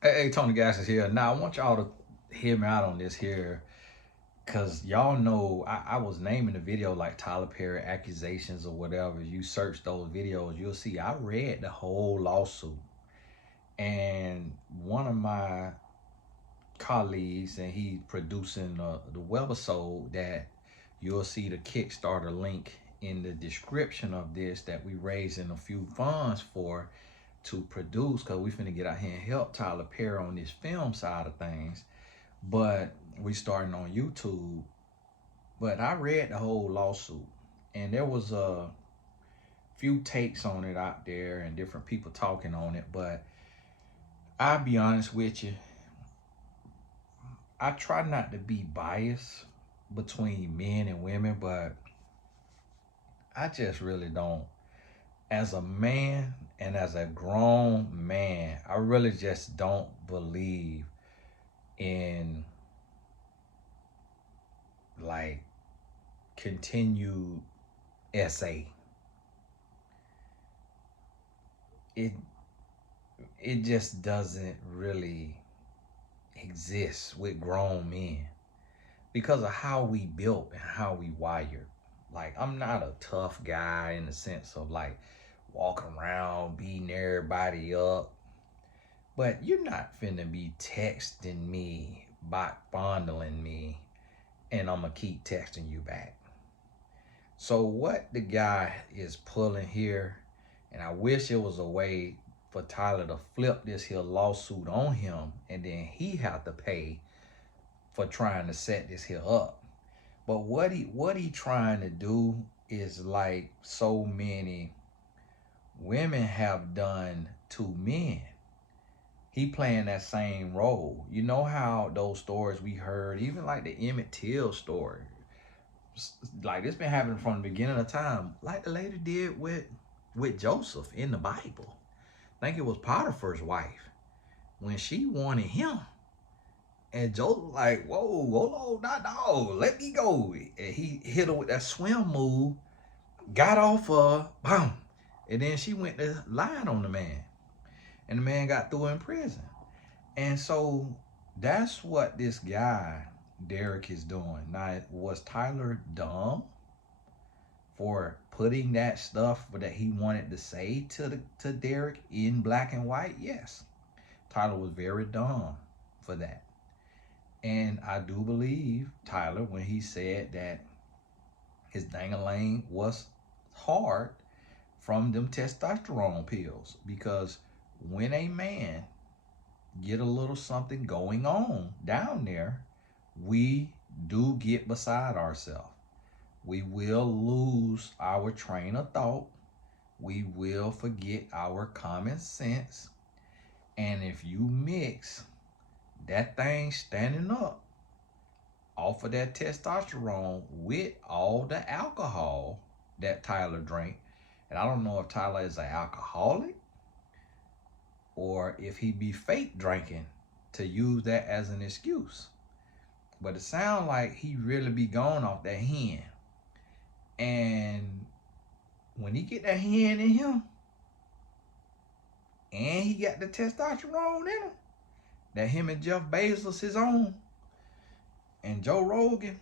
Hey, Tony Gas is here. Now, I want y'all to hear me out on this here, because y'all know I was naming the video like Tyler Perry accusations or whatever. You search those videos, you'll see I read the whole lawsuit. And one of my colleagues, and he's producing the webisode that you'll see the Kickstarter link in the description of this that we raising a few funds for to produce, because we finna get out here and help Tyler Perry on this film side of things. But we starting on YouTube. But I read the whole lawsuit, and there was a few takes on it out there and different people talking on it. But I'll be honest with you, I try not to be biased between men and women, but I just really don't. As a man and as a grown man, I really just don't believe in like continued SA. It it just doesn't really exist with grown men because of how we built and how we wired. Like, I'm not a tough guy in the sense of like walking around beating everybody up, but you're not finna be texting me, bot fondling me, and I'm gonna keep texting you back. So what the guy is pulling here, and I wish it was a way for Tyler to flip this here lawsuit on him, and then he have to pay for trying to set this here up. But what he trying to do is like so many women have done to men. He playing that same role. You know how those stories we heard, even like the Emmett Till story, like this been happening from the beginning of time, like the lady did with Joseph in the Bible. I think it was Potiphar's wife when she wanted him, and Joseph was like, "Whoa, hold on, not dog, let me go." And he hit her with that swim move, got off her, boom, and then she went to lying on the man, and the man got through in prison. And so that's what this guy Derek is doing. Now, was Tyler dumb for putting that stuff that he wanted to say to Derek in black and white? Yes, Tyler was very dumb for that. And I do believe Tyler when he said that his dang was hard from them testosterone pills, because when a man get a little something going on down there, we do get beside ourselves. We will lose our train of thought. We will forget our common sense. And if you mix that thing standing up off of that testosterone with all the alcohol that Tyler drank, and I don't know if Tyler is an alcoholic or if he be fake drinking to use that as an excuse. But it sounds like he really be going off that hen. And when he get that hen in him, and he got the testosterone in him, that him and Jeff Bezos his own, and Joe Rogan,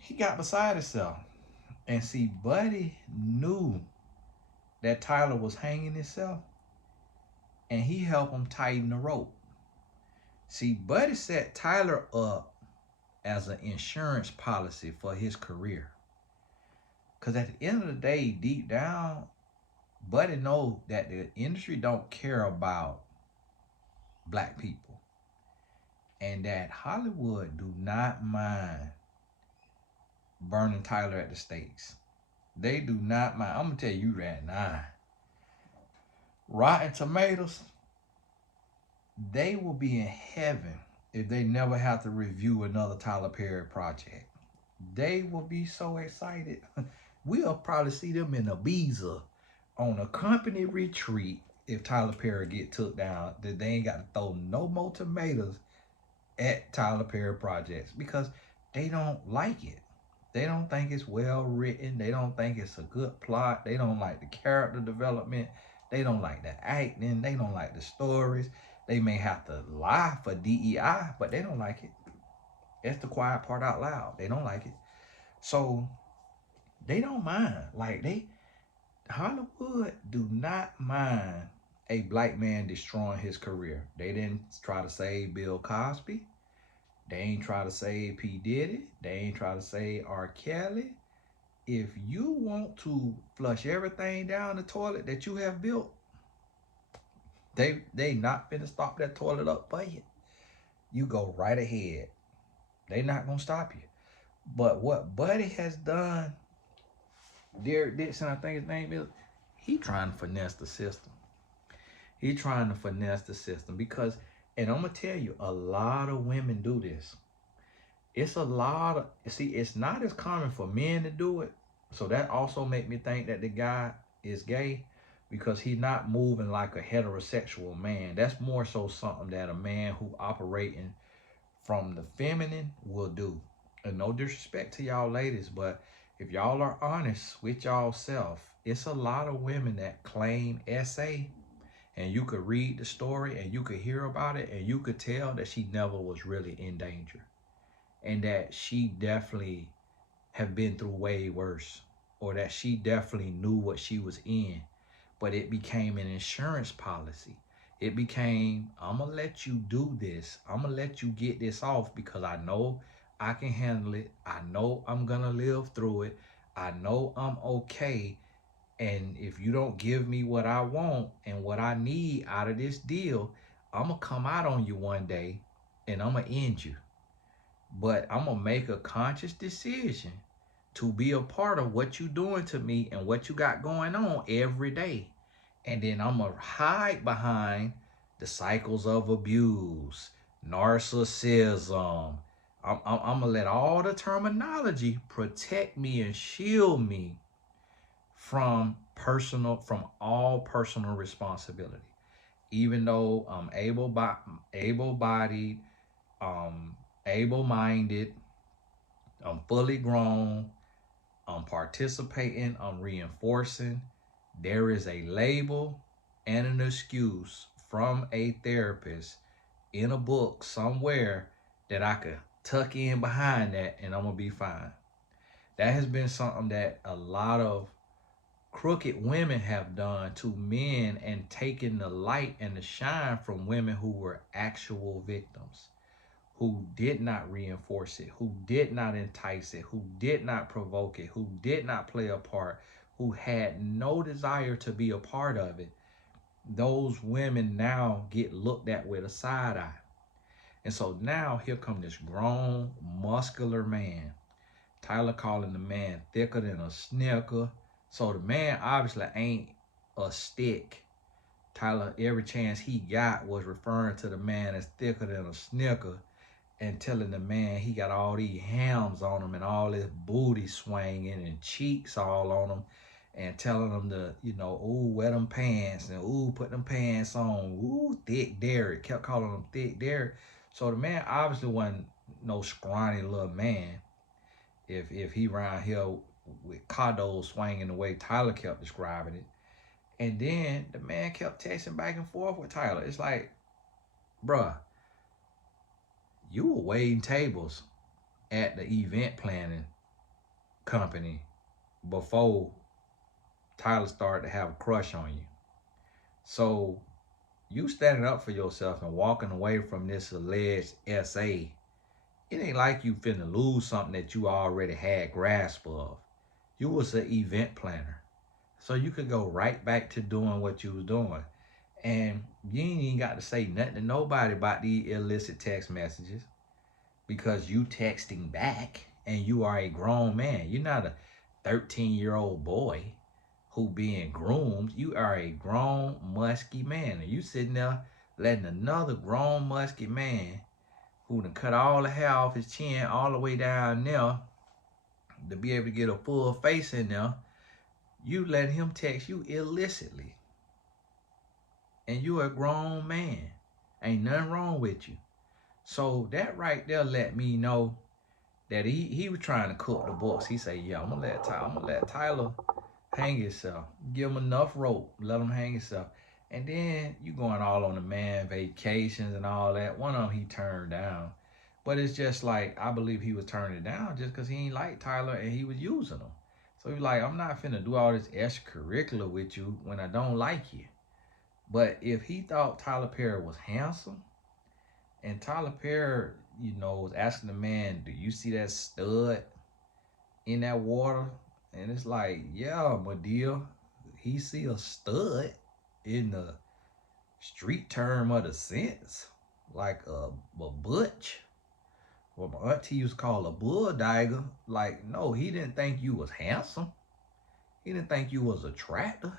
he got beside himself. And see, Buddy knew that Tyler was hanging himself, and he helped him tighten the rope. See, Buddy set Tyler up as an insurance policy for his career. Because at the end of the day, deep down, Buddy know that the industry don't care about black people, and that Hollywood do not mind burning Tyler at the stakes. They do not mind. I'm gonna tell you right now, Rotten Tomatoes, they will be in heaven if they never have to review another Tyler Perry project. They will be so excited. We'll probably see them in Ibiza on a company retreat if Tyler Perry get took down. That they ain't got to throw no more tomatoes at Tyler Perry projects, because they don't like it. They don't think it's well written. They don't think it's a good plot. They don't like the character development. They don't like the acting. They don't like the stories. They may have to lie for DEI, but they don't like it. That's the quiet part out loud. They don't like it. So they don't mind. Like Hollywood do not mind a black man destroying his career. They didn't try to save Bill Cosby. They ain't try to save P. Diddy. They ain't try to save R. Kelly. If you want to flush everything down the toilet that you have built, they not finna stop that toilet up for you. You go right ahead. They not gonna stop you. But what Buddy has done, Derek Dixon, I think his name is, he trying to finesse the system. He trying to finesse the system because, and I'm gonna tell you, a lot of women do this. It's a lot of, see, it's not as common for men to do it. So that also make me think that the guy is gay because he's not moving like a heterosexual man. That's more so something that a man who operating from the feminine will do. And no disrespect to y'all ladies, but if y'all are honest with y'all self, it's a lot of women that claim SA, and you could read the story and you could hear about it and you could tell that she never was really in danger and that she definitely have been through way worse, or that she definitely knew what she was in, but it became an insurance policy. It became, I'm gonna let you do this. I'm gonna let you get this off because I know I can handle it. I know I'm gonna live through it. I know I'm okay. And if you don't give me what I want and what I need out of this deal, I'm gonna come out on you one day and I'm gonna end you. But I'm gonna make a conscious decision to be a part of what you doing to me and what you got going on every day. And then I'm gonna hide behind the cycles of abuse, narcissism. I'm gonna let all the terminology protect me and shield me from all personal responsibility. Even though I'm able-bodied, um, able-minded, I'm fully grown, I'm participating, I'm reinforcing. There is a label and an excuse from a therapist in a book somewhere that I could tuck in behind that and I'm gonna be fine. That has been something that a lot of crooked women have done to men and taken the light and the shine from women who were actual victims, who did not reinforce it, who did not entice it, who did not provoke it, who did not play a part, who had no desire to be a part of it. Those women now get looked at with a side eye. And so now here come this grown, muscular man. Tyler calling the man thicker than a snicker. So the man obviously ain't a stick. Tyler, every chance he got was referring to the man as thicker than a snicker and telling the man he got all these hams on him and all this booty swinging and cheeks all on him and telling him to, ooh, wear them pants and ooh, put them pants on. Ooh, thick Derek. Kept calling him thick Derek. So the man obviously wasn't no scrawny little man. If he around here with cados swinging the way Tyler kept describing it. And then the man kept texting back and forth with Tyler. It's like, bruh, you were waiting tables at the event planning company before Tyler started to have a crush on you. So you standing up for yourself and walking away from this alleged SA, it ain't like you finna lose something that you already had grasp of. You was an event planner. So you could go right back to doing what you was doing. And you ain't even got to say nothing to nobody about these illicit text messages because you texting back and you are a grown man. You're not a 13-year-old boy who being groomed. You are a grown, musky man. And you sitting there letting another grown, musky man who done cut all the hair off his chin all the way down there to be able to get a full face in there, you let him text you illicitly. And you a grown man. Ain't nothing wrong with you. So that right there let me know that he was trying to cook the books. He said, yeah, I'm gonna let Tyler hang yourself. Give him enough rope, let him hang himself. And then you going all on the man vacations and all that. One of them he turned down. But it's just like, I believe he was turning it down just because he ain't like Tyler and he was using him. So he's like, I'm not finna do all this extracurricular with you when I don't like you. But if he thought Tyler Perry was handsome, and Tyler Perry, was asking the man, do you see that stud in that water? And it's like, yeah, my dear, he see a stud in the street term of the sense, like a butch. What my auntie used to call a bull dagger. Like, no, he didn't think you was handsome. He didn't think you was attractive.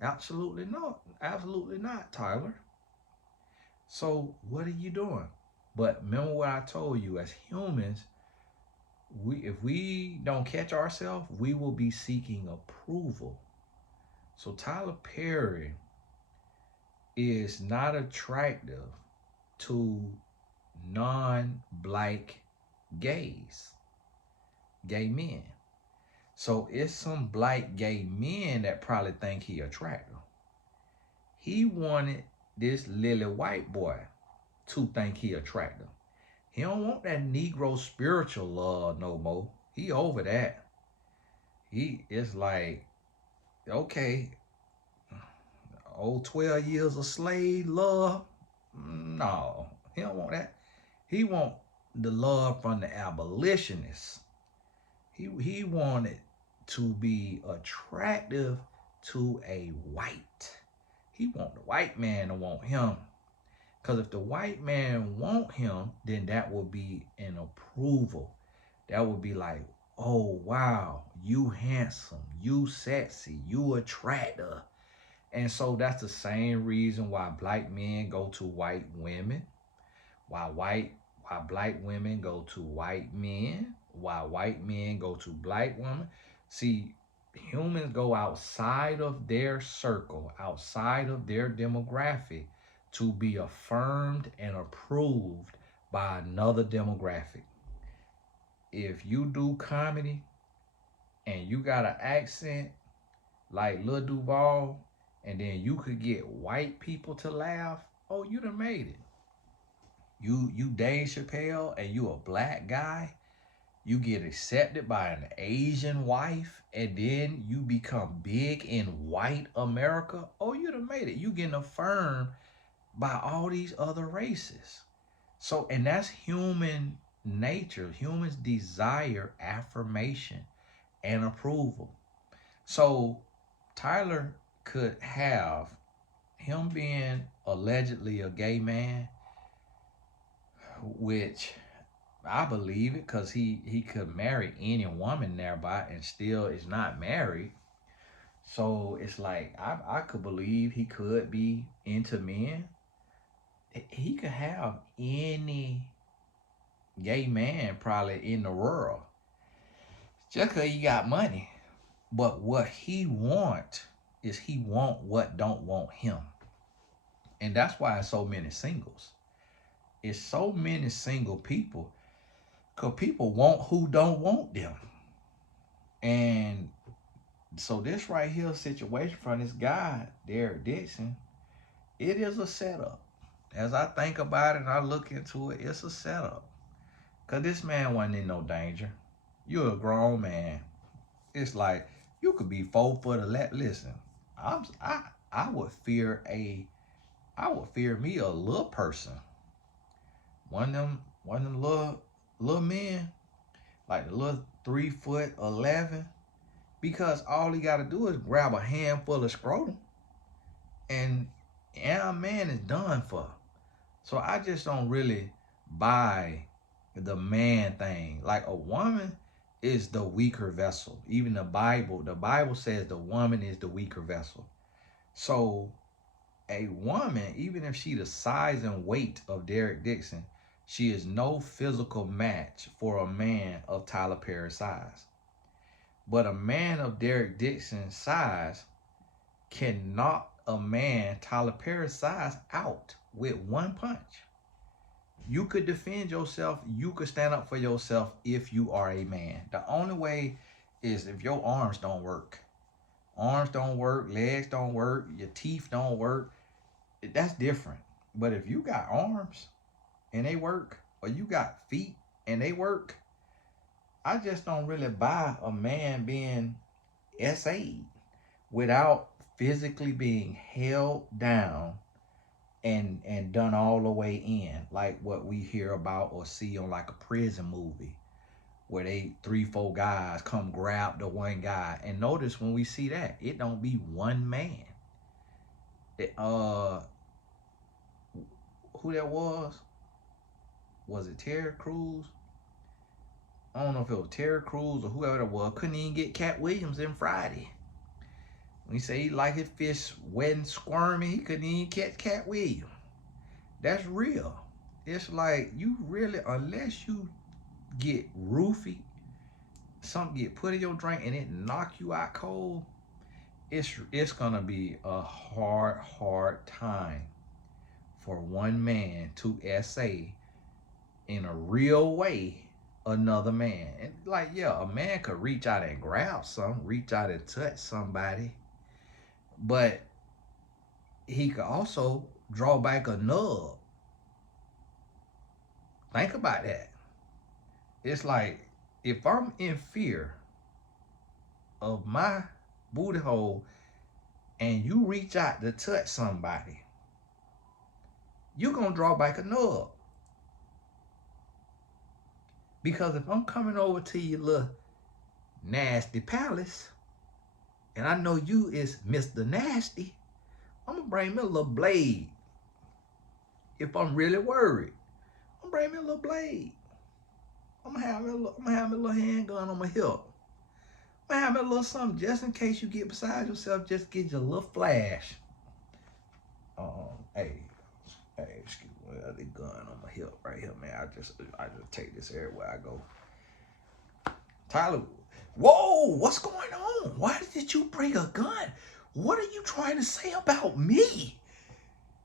Absolutely not. Absolutely not, Tyler. So what are you doing? But remember what I told you, as humans, if we don't catch ourselves, we will be seeking approval. So Tyler Perry is not attractive to non-black gays, gay men. So it's some black gay men that probably think he attractive. He wanted this lily white boy to think he attractive. He don't want that Negro spiritual love no more. He over that. He is like, okay, old 12 years of slave love. No, he don't want that. He want the love from the abolitionists. He wanted to be attractive to a white. He want the white man to want him. Because if the white man want him, then that will be an approval. That would be like, oh, wow, you handsome, you sexy, you attractive. And so that's the same reason why black men go to white women, why black women go to white men, why white men go to black women. See, humans go outside of their circle, outside of their demographic, to be affirmed and approved by another demographic. If you do comedy and you got an accent like Lil Duval, and then you could get white people to laugh, oh, you done made it. You Dave Chappelle and you a black guy, you get accepted by an Asian wife, and then you become big in white America, oh, you done made it. You getting affirmed by all these other races. So, and that's human nature. Humans desire affirmation and approval. So Tyler could have him being allegedly a gay man, which I believe it, because he could marry any woman thereby and still is not married. So it's like I could believe he could be into men. He could have any gay man probably in the world just because he got money. But what he want is he want what don't want him. And that's why it's so many singles. It's so many single people because people want who don't want them. And so this right here situation from this guy, Derek Dixon, it is a setup. As I think about it and I look into it, it's a setup. Because this man wasn't in no danger. You're a grown man. It's like, you could be 4 foot of that. Listen, I would fear me a little person. One of them little men, like the little 3'11", because all he gotta do is grab a handful of scrotum and our man is done for. So I just don't really buy the man thing. Like, a woman is the weaker vessel. Even the Bible says the woman is the weaker vessel. So a woman, even if she the size and weight of Derek Dixon, she is no physical match for a man of Tyler Perry's size. But a man of Derek Dixon's size can knock a man Tyler Perry's size out with one punch. You could defend yourself. You could stand up for yourself if you are a man. The only way is if your arms don't work. arms don't work, legs don't work, your teeth don't work, that's different. But if you got arms and they work, or you got feet and they work, I just don't really buy a man being SA'd without physically being held down and done all the way in, like what we hear about or see on like a prison movie where they 3 4 guys come grab the one guy. And notice when we see that, it don't be one man. It, who that was it Terry Crews? I don't know if it was Terry Crews or whoever it was, couldn't even get Cat Williams in Friday. When he say he like his fish wet and squirmy, he couldn't even catch Cat Williams. That's real. It's like you really, unless you get roofied, something get put in your drink and it knock you out cold, it's gonna be a hard time for one man to essay in a real way another man. And like, yeah, a man could reach out and grab something, reach out and touch somebody, but he could also draw back a nub. Think about that. It's like, if I'm in fear of my booty hole and you reach out to touch somebody, you're gonna draw back a nub. Because if I'm coming over to your little nasty palace and I know you is Mr. Nasty, I'm gonna bring me a little blade. If I'm really worried, I'm gonna bring me a little blade. I'm gonna have me a little handgun on my hip. I'm gonna have me a little something just in case you get beside yourself, just get you a little flash. Hey, excuse me, the gun on my hip right here, man. I just take this everywhere I go. Tyler, whoa, what's going on? Why did you bring a gun? What are you trying to say about me?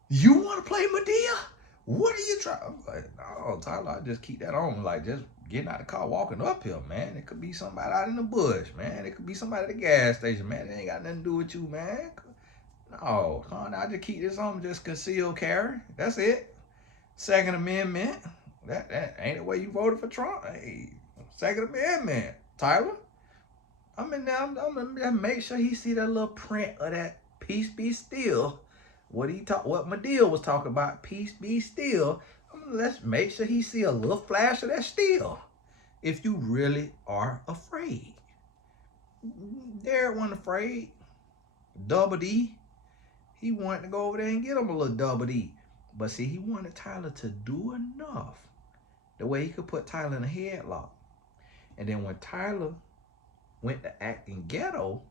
You want to play Medea? What are you trying? I'm like, no, Tyler, I just keep that on. Like, just getting out of the car, walking up here, man. It could be somebody out in the bush, man. It could be somebody at the gas station, man. It ain't got nothing to do with you, man. No, come on, I just keep this on, just concealed carry. That's it. Second Amendment. That ain't the way you voted for Trump. Hey, Second Amendment, Tyler. I'm in there. I'm gonna make sure he see that little print of that peace be still. What Medea was talking about, peace be still. Let's make sure he see a little flash of that still. If you really are afraid. Derek wasn't afraid. Double D. He wanted to go over there and get him a little double D. But see, he wanted Tyler to do enough the way he could put Tyler in a headlock. And then when Tyler went to acting ghetto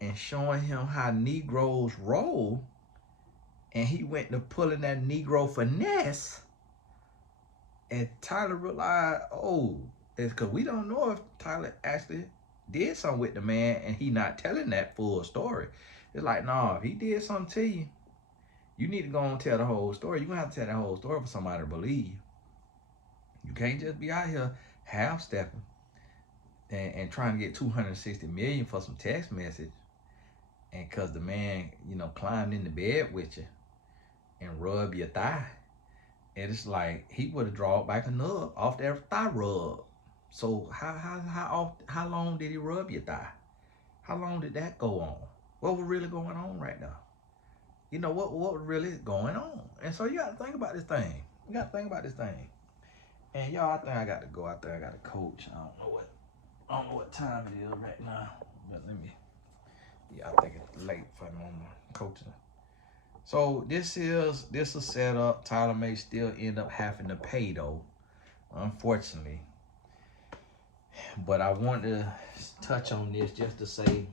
and showing him how Negroes roll, and he went to pulling that Negro finesse, and Tyler realized, oh, it's because we don't know if Tyler actually did something with the man and he not telling that full story. It's like, no, if he did something to you, you need to go and tell the whole story. You're going to have to tell the whole story for somebody to believe you. You can't just be out here half-stepping and trying to get $260 million for some text message, and because the man, climbed in the bed with you and rubbed your thigh. And it's like, he would have drawn back a nub off that thigh rub. So how long did he rub your thigh? How long did that go on? What was really going on right now? What was really going on? And so you got to think about this thing. And y'all, I think I got to go out there. I got to coach. I don't know what time it is right now. But I think it's late for me on coaching. So this is a setup. Tyler may still end up having to pay though, unfortunately. But I want to touch on this just to say,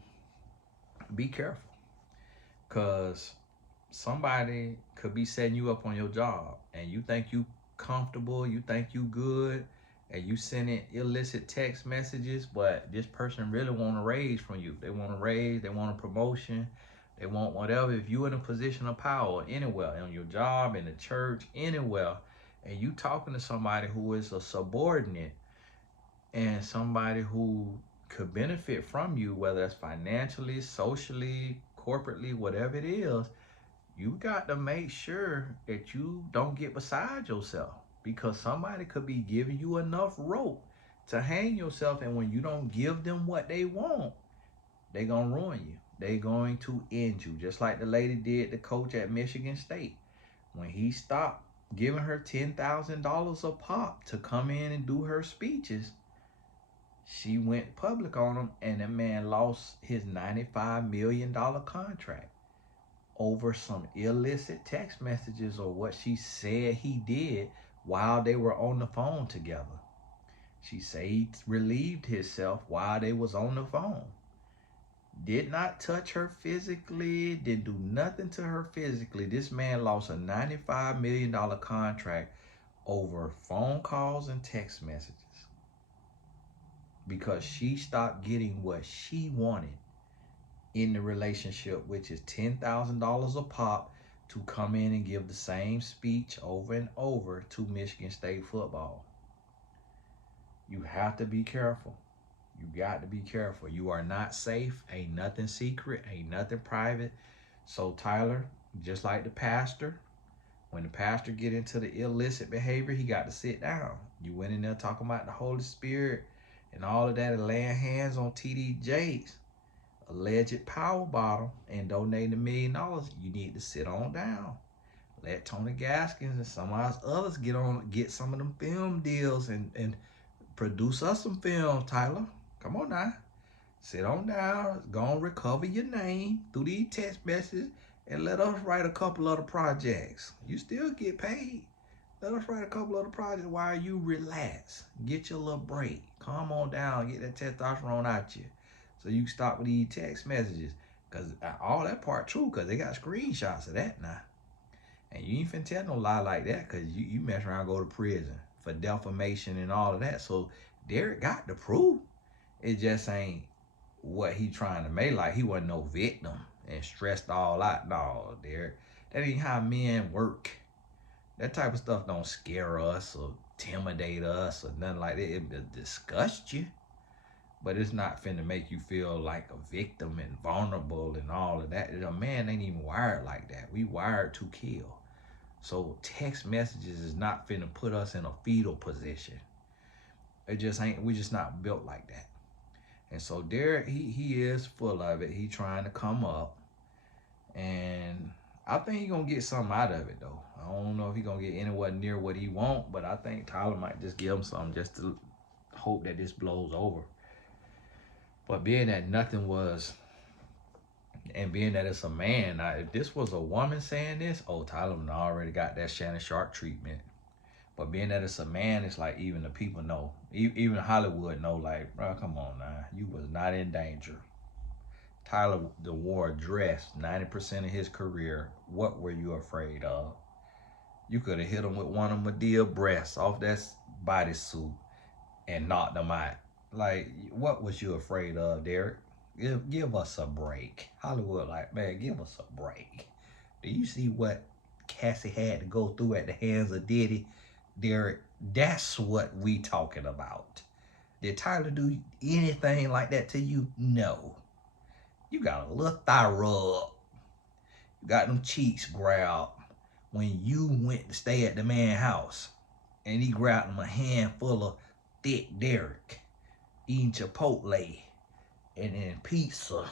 be careful. Because somebody could be setting you up on your job and you think you comfortable, you think you good, and you sending illicit text messages, but this person really want a raise from you. They want a raise, they want a promotion, they want whatever. If you in a position of power anywhere, on your job, in the church, anywhere, and you talking to somebody who is a subordinate and somebody who could benefit from you, whether it's financially, socially, corporately, whatever it is, you got to make sure that you don't get beside yourself, because somebody could be giving you enough rope to hang yourself, and when you don't give them what they want, they gonna ruin you. They going to end you, just like the lady did the coach at Michigan State. When he stopped giving her $10,000 a pop to come in and do her speeches, she went public on him, and that man lost his $95 million contract over some illicit text messages, or what she said he did while they were on the phone together. She said he relieved himself while they was on the phone. Did not touch her physically, didn't do nothing to her physically. This man lost a $95 million contract over phone calls and text messages because she stopped getting what she wanted in the relationship, which is $10,000 a pop to come in and give the same speech over and over to Michigan State football. You have to be careful. You got to be careful. You are not safe. Ain't nothing secret. Ain't nothing private. So Tyler, just like the pastor, when the pastor get into the illicit behavior, he got to sit down. You went in there talking about the Holy Spirit and all of that, and laying hands on TD Jakes' alleged power bottle, and donating $1 million. You need to sit on down. Let Tony Gaskins and some of us others get some of them film deals and produce us some film, Tyler. Come on now. Sit on down. Go and recover your name through these text messages, and let us write a couple other projects. You still get paid. Let us write a couple other projects while you relax. Get your little break. Calm on down. Get that testosterone out you, so you can stop with these text messages. Because all that part true, because they got screenshots of that now. And you ain't finna tell no lie like that, because you mess around and go to prison for defamation and all of that. So Derek got the proof. It just ain't what he trying to make like. He wasn't no victim and stressed all out. No, Derek, that ain't how men work. That type of stuff don't scare us or intimidate us or nothing like that. It disgusts you, but it's not finna make you feel like a victim and vulnerable and all of that. A man ain't even wired like that. We wired to kill. So text messages is not finna put us in a fetal position. It just ain't. We just not built like that. And so Derek, he is full of it. He trying to come up, and I think he gonna get something out of it though. I don't know if he gonna get anywhere near what he want, but I think Tyler might just give him something just to hope that this blows over. But being that nothing was, and being that it's a man, now if this was a woman saying this, oh, Tyler already got that Shannon Sharp treatment. But being that it's a man, it's like even the people know, even Hollywood know, like, bro, come on now, you was not in danger. Tyler wore a dress 90% of his career. What were you afraid of? You could have hit him with one of Medea breasts off that bodysuit and knocked him out. Like, what was you afraid of, Derek? Give us a break. Hollywood, like, man, give us a break. Do you see what Cassie had to go through at the hands of Diddy? Derek, that's what we talking about. Did Tyler do anything like that to you? No. You got a little thigh rub. You got them cheeks grabbed when you went to stay at the man's house, and he grabbed him a handful of thick Derek eating Chipotle and then pizza.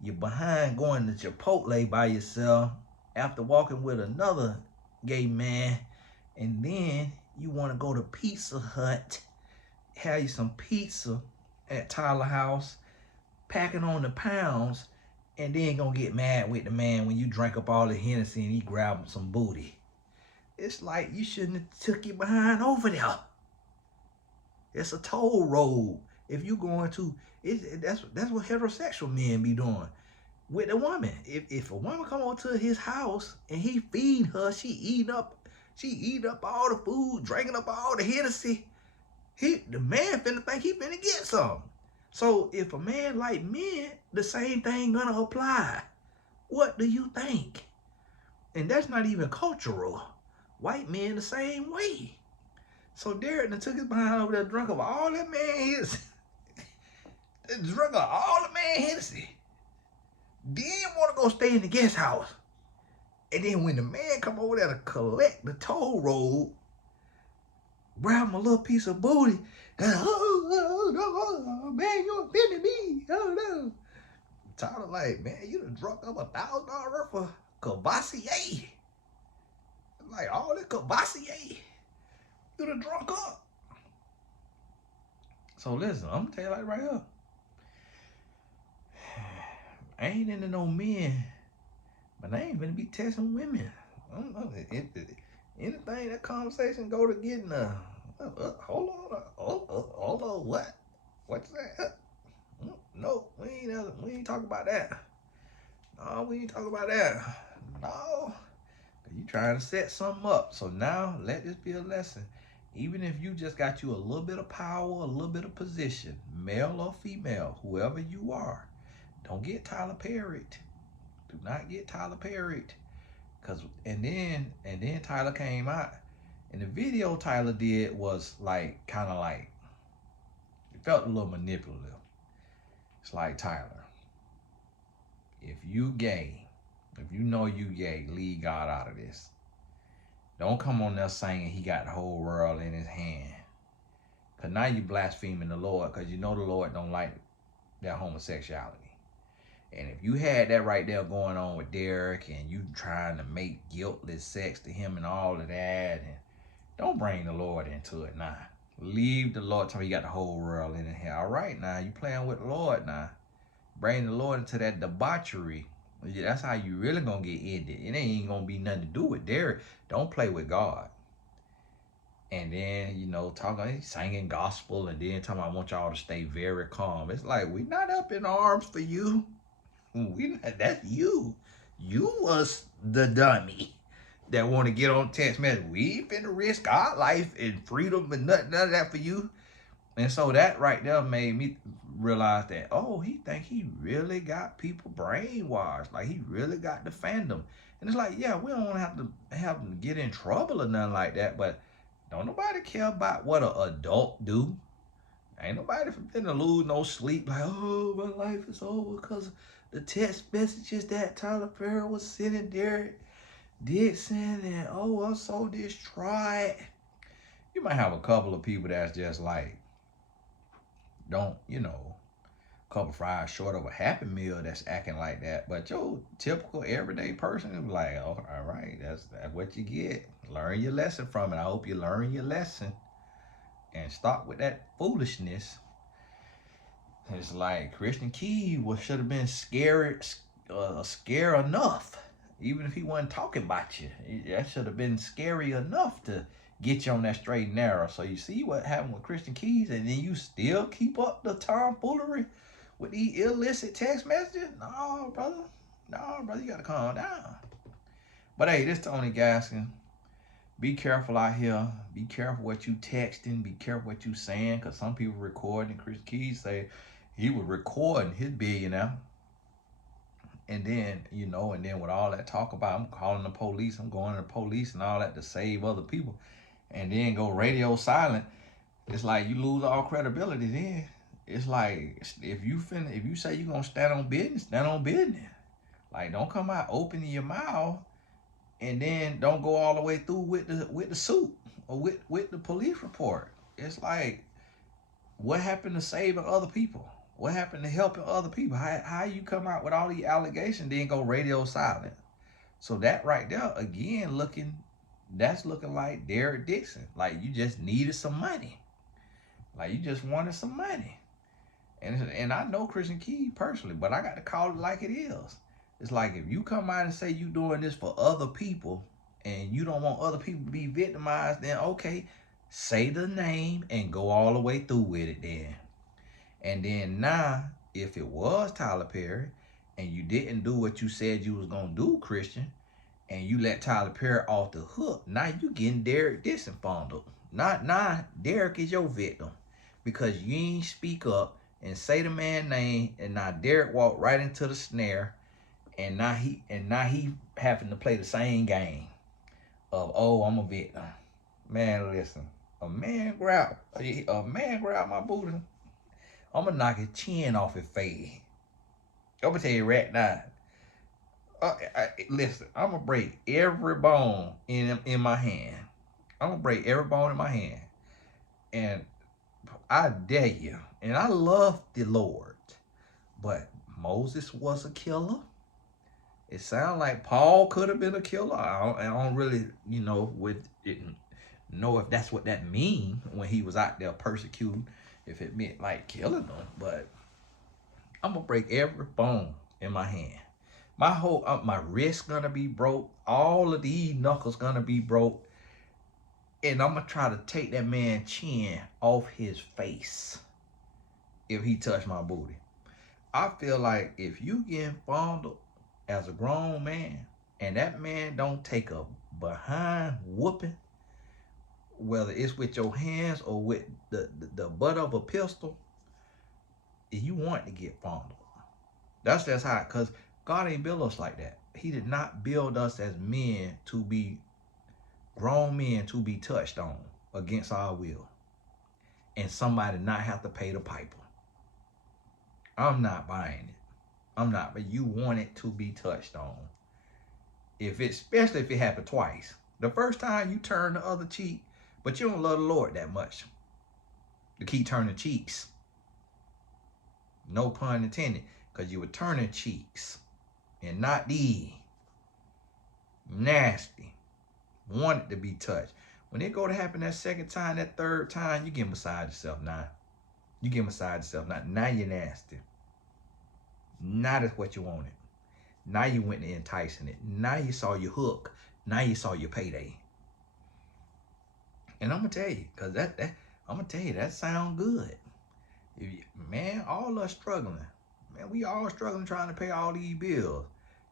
You're behind going to Chipotle by yourself after walking with another gay man, and then you want to go to Pizza Hut, have you some pizza at Tyler house, packing on the pounds, and then gonna get mad with the man when you drink up all the Hennessy and he grab him some booty. It's like you shouldn't have took your behind over there. It's a toll road. If you going to, that's what heterosexual men be doing with a woman. If a woman come on to his house and he feed her, she eat up all the food, drinking up all the Hennessy, the man finna think he finna get some. So if a man like men, the same thing gonna apply. What do you think? And that's not even cultural. White men the same way. So Derek done took his behind over there, drunk of all that man is. Drunk all the man Hennessy. Then want to go stay in the guest house. And then when the man come over there to collect the toll road, grab him a little piece of booty, and oh, man, you offended me. Oh no. Tyler like, man, you done drunk up $1,000 for Cavassier. Like all this Cavassier. You done drunk up. So listen, I'm gonna tell you like right here. I ain't into no men, but I ain't gonna be testing women. I don't know. Anything that conversation go to getting hold on, what? What's that? No, we ain't talking about that. No, we ain't talking about that. No, you trying to set something up. So now let this be a lesson. Even if you just got you a little bit of power, a little bit of position, male or female, whoever you are, don't get Tyler Perry. Do not get Tyler Perry. And then Tyler came out, and the video Tyler did was like kind of like it felt a little manipulative. It's like, Tyler, if you gay, if you know you gay, leave God out of this. Don't come on there saying he got the whole world in his hand. Cause now you blaspheming the Lord, cause you know the Lord don't like that homosexuality. And if you had that right there going on with Derek, and you trying to make guiltless sex to him and all of that, and don't bring the Lord into it now. Leave the Lord till he got the whole world in his hand. All right, now you playing with the Lord now. Bring the Lord into that debauchery. That's how you really gonna get ended. It ain't gonna be nothing to do with Derek. Don't play with God. And then, talking, singing gospel, and then talking, I want y'all to stay very calm. It's like, we not up in arms for you. That's you. You was the dummy that want to get on text message. We ain't finna risk our life and freedom and none of that for you. And so that right there made me realize that, oh, he think he really got people brainwashed. Like, he really got the fandom. And it's like, yeah, we don't want to have them get in trouble or nothing like that, but don't nobody care about what an adult do. Ain't nobody finna lose no sleep like, oh, my life is over because the text messages that Tyler Perry was sending Derek Dixon, and oh, I'm so distraught. You might have a couple of people that's just like, don't, couple fries short of a Happy Meal that's acting like that. But your typical everyday person is like, oh, all right, that's what you get. Learn your lesson from it. I hope you learn your lesson and stop with that foolishness. It's like Christian Key should have been scary enough. Even if he wasn't talking about you, that should have been scary enough to get you on that straight and narrow. So you see what happened with Christian Keys, and then you still keep up the tomfoolery with these illicit text messages? No, brother, you gotta calm down. But hey, this Tony Gaskin. Be careful out here. Be careful what you texting. Be careful what you saying, because some people recording. Chris Keys say he was recording his billionaire. And then, and then with all that talk about, I'm calling the police, I'm going to the police and all that to save other people, and then go radio silent, it's like you lose all credibility then. It's like, if you say you're going to stand on business. Like, don't come out opening your mouth and then don't go all the way through with the suit or with the police report. It's like, what happened to saving other people? What happened to helping other people? How you come out with all these allegations, then go radio silent? So that right there, again, looking like Derek Dixon. Like, you just needed some money. Like, you just wanted some money. And I know Christian Key personally, but I got to call it like it is. It's like, if you come out and say you doing this for other people and you don't want other people to be victimized, then okay, say the name and go all the way through with it then. And then now, if it was Tyler Perry and you didn't do what you said you was going to do, Christian, and you let Tyler Perry off the hook, now you getting Derek Dixon fondled. Now Derek is your victim because you ain't speak up and say the man's name, and now Derek walked right into the snare, and now he having to play the same game of, oh, I'm a victim. Man, listen, a man grabbed my booty. I'm gonna knock his chin off his face. I'm gonna tell you right now. Listen, I'm gonna break every bone in my hand. I'm gonna break every bone in my hand, and I dare you. And I love the Lord, but Moses was a killer. It sounds like Paul could have been a killer. I don't really, know if that's what that mean when he was out there persecuting. If it meant like killing them, but I'm gonna break every bone in my hand. My wrist gonna be broke. All of these knuckles gonna be broke, and I'm gonna try to take that man's chin off his face if he touch my booty. I feel like if you get fondled as a grown man and that man don't take a behind whooping, whether it's with your hands or with the butt of a pistol, you want to get fondled. That's just how, because God ain't build us like that. He did not build us as men to be grown men to be touched on against our will and somebody not have to pay the piper. I'm not buying it. I'm not, but you want it to be touched on. Especially if it happened twice. The first time you turn the other cheek, but you don't love the Lord that much to keep turning cheeks. No pun intended, because you were turning cheeks and not these. Nasty. Wanted to be touched. When it go to happen that second time, that third time, you get beside yourself now. You get beside yourself now. Now you're nasty. Now that's what you wanted. Now you went to enticing it. Now you saw your hook. Now you saw your payday. And I'm gonna tell you, cause that sound good. Man, all us struggling. Man, we all struggling trying to pay all these bills.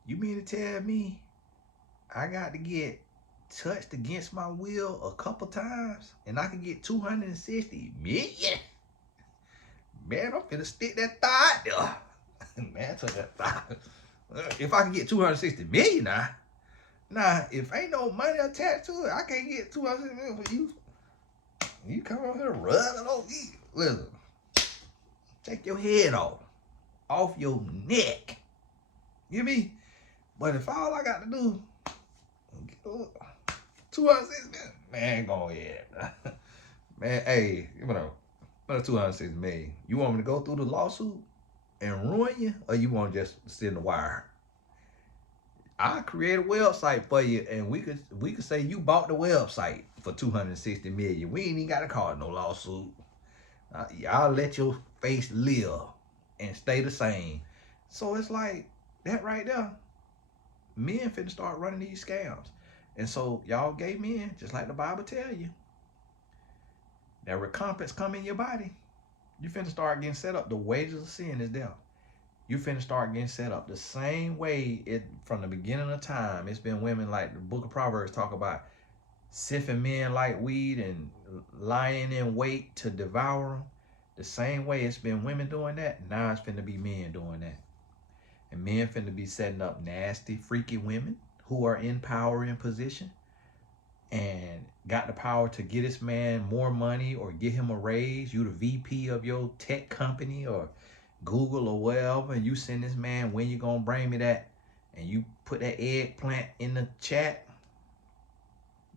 You mean to tell me I got to get touched against my will a couple times and I can get 260 million? Man, I'm finna stick that thigh there. Man, touch that thigh. If I can get 260 million now, if ain't no money attached to it, I can't get 260 million for you. You come over here rubbing on me. Listen, take your head off your neck. You hear me? But if all I got to do, 260 million, man, go ahead. Man, hey, you know, 260 million. You want me to go through the lawsuit and ruin you, or you want to just sit in the wire? I create a website for you, and we could say you bought the website for 260 million. We ain't even got to call it no lawsuit. Y'all let your face live and stay the same. So it's like that right there. Men finna start running these scams. And so y'all gay men, just like the Bible tell you, that recompense come in your body. You finna start getting set up. The wages of sin is death. You finna start getting set up the same way it from the beginning of time. It's been women like the book of Proverbs talk about sifting men like weed and lying in wait to devour them. The same way it's been women doing that, now it's finna be men doing that. And men finna be setting up nasty, freaky women who are in power and position and got the power to get this man more money or get him a raise. You the VP of your tech company or Google or whatever, and you send this man, when you gonna bring me that, and you put that eggplant in the chat,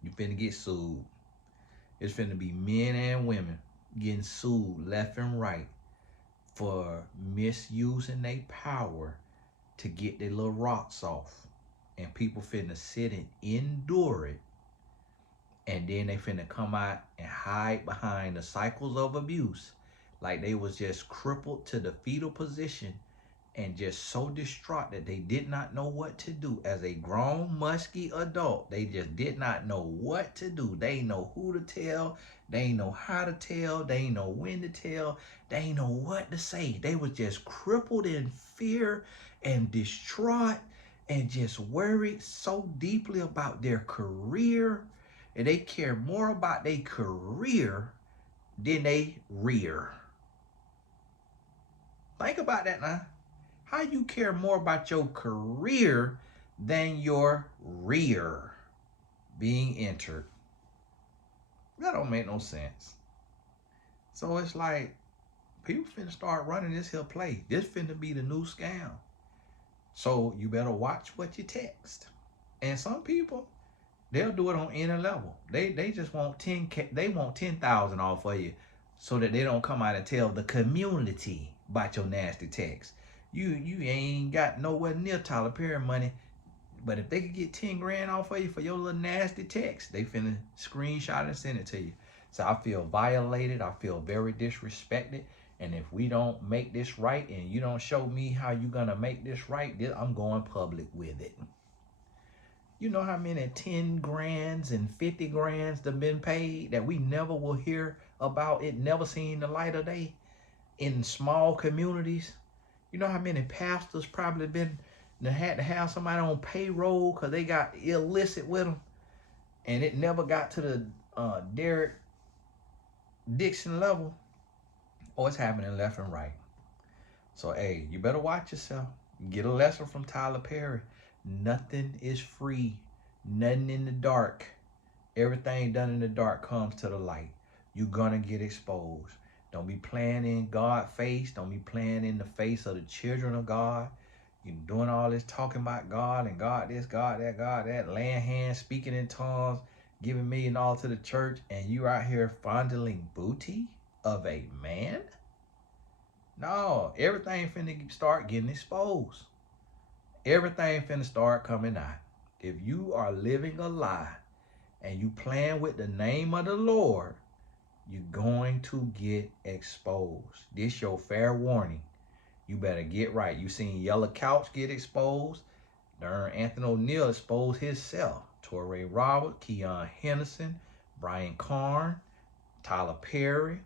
you finna get sued. It's finna be men and women getting sued left and right for misusing their power to get their little rocks off. And people finna sit and endure it. And then they finna come out and hide behind the cycles of abuse like they was just crippled to the fetal position and just so distraught that they did not know what to do. As a grown, musky adult, they just did not know what to do. They ain't know who to tell. They ain't know how to tell. They ain't know when to tell. They ain't know what to say. They was just crippled in fear and distraught and just worried so deeply about their career. And they care more about their career than they rear. Think about that now. How you care more about your career than your rear being entered? That don't make no sense. So it's like People finna start running this here play. This finna be the new scam. So you better watch what you text. And some people, they'll do it on any level. They just want 10K, they want 10,000 off of you so that they don't come out and tell the community about your nasty text. You ain't got nowhere near Tyler Perry money, but if they could get 10 grand off of you for your little nasty text, they finna screenshot and send it to you. So I feel violated. I feel very disrespected. And if we don't make this right and you don't show me how you gonna make this right, I'm going public with it. You know how many 10 grands and 50 grands that been paid that we never will hear about? It never seen the light of day in small communities. You know how many pastors probably been had to have somebody on payroll because they got illicit with them, and it never got to the Derek Dixon level. Oh, it's happening left and right. So hey, you better watch yourself. Get a lesson from Tyler Perry. Nothing is free. Nothing in the dark. Everything done in the dark comes to the light. You're gonna get exposed. Don't be playing in God's face. Don't be playing in the face of the children of God. You doing all this talking about God and God this, God that, laying hands, speaking in tongues, giving $1 million to the church, and you out here fondling booty of a man? No, everything finna start getting exposed. Everything finna start coming out. If you are living a lie and you playing with the name of the Lord, you're going to get exposed. This your fair warning. You better get right. You seen Yellow Couch get exposed. Darn Anthony O'Neal exposed himself. Torrey Robert, Keon Henderson, Brian Karn, Tyler Perry,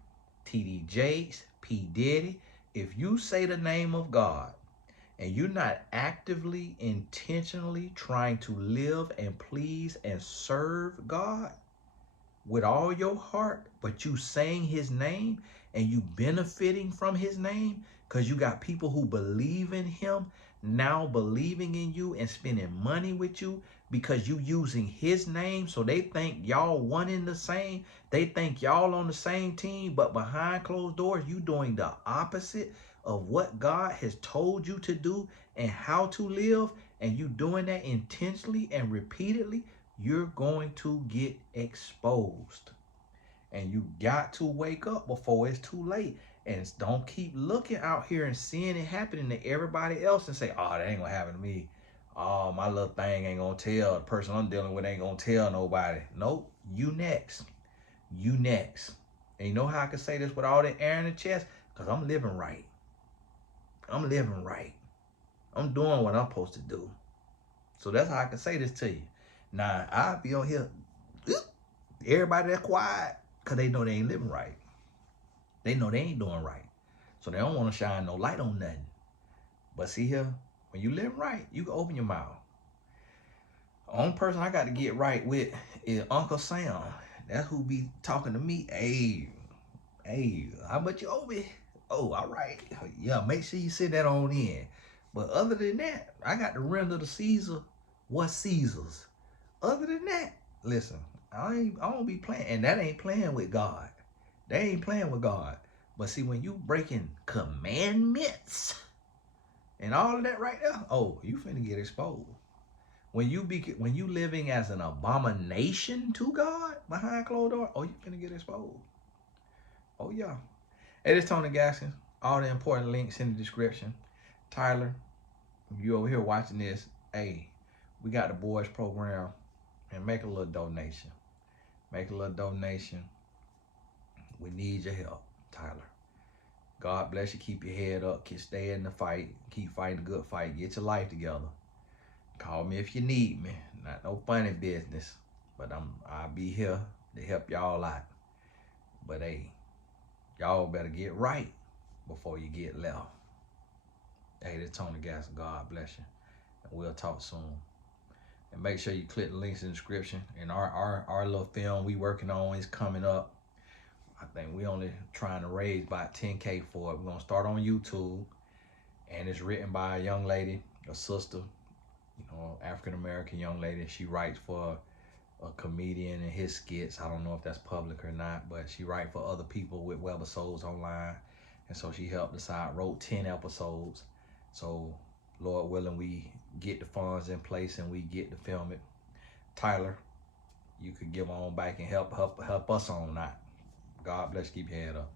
T.D. Jakes, P. Diddy. If you say the name of God and you're not actively, intentionally trying to live and please and serve God with all your heart, but you saying his name and you benefiting from his name because you got people who believe in him now believing in you and spending money with you because you using his name, so they think y'all one in the same. They think y'all on the same team, but behind closed doors, you doing the opposite of what God has told you to do and how to live, and you doing that intentionally and repeatedly, you're going to get exposed. And you got to wake up before it's too late. And don't keep looking out here and seeing it happening to everybody else and say, oh, that ain't gonna happen to me. Oh, my little thing ain't gonna tell. The person I'm dealing with ain't gonna tell nobody. Nope, you next. You next. And you know how I can say this with all that air in the chest? Because I'm living right. I'm living right. I'm doing what I'm supposed to do. So that's how I can say this to you. Now, I'll be on here, everybody that's quiet, because they know they ain't living right. They know they ain't doing right. So they don't want to shine no light on nothing. But see here, when you live right, you can open your mouth. The only person I got to get right with is Uncle Sam. That's who be talking to me. Hey, how much you owe me? Oh, all right. Yeah, make sure you send that on in. But other than that, I got to render to Caesar what's Caesar's. Other than that, listen, I don't be playing. And that ain't playing with God. They ain't playing with God. But see, when you breaking commandments and all of that right there, oh, you finna get exposed. When you living as an abomination to God behind closed doors, oh, you finna get exposed. Oh yeah. Hey, this is Tony Gaskins. All the important links in the description. Tyler, if you over here watching this, hey, we got the boys program, and make a little donation. Make a little donation. We need your help, Tyler. God bless you. Keep your head up. Stay in the fight. Keep fighting the good fight. Get your life together. Call me if you need me. Not no funny business, but I'll be here to help y'all out. But hey, y'all better get right before you get left. Hey, this is Tony Gas. God bless you. And we'll talk soon. And make sure you click the links in the description. And our little film we working on is coming up. I think we only trying to raise about 10K for it. We're gonna start on YouTube. And it's written by a young lady, a sister, African-American young lady. She writes for a comedian and his skits. I don't know if that's public or not, but she writes for other people with Weber Souls Online. And so she helped us out, wrote 10 episodes. So Lord willing, we get the funds in place and we get to film it. Tyler, you could give on back and help us on that. God bless, keep your head up.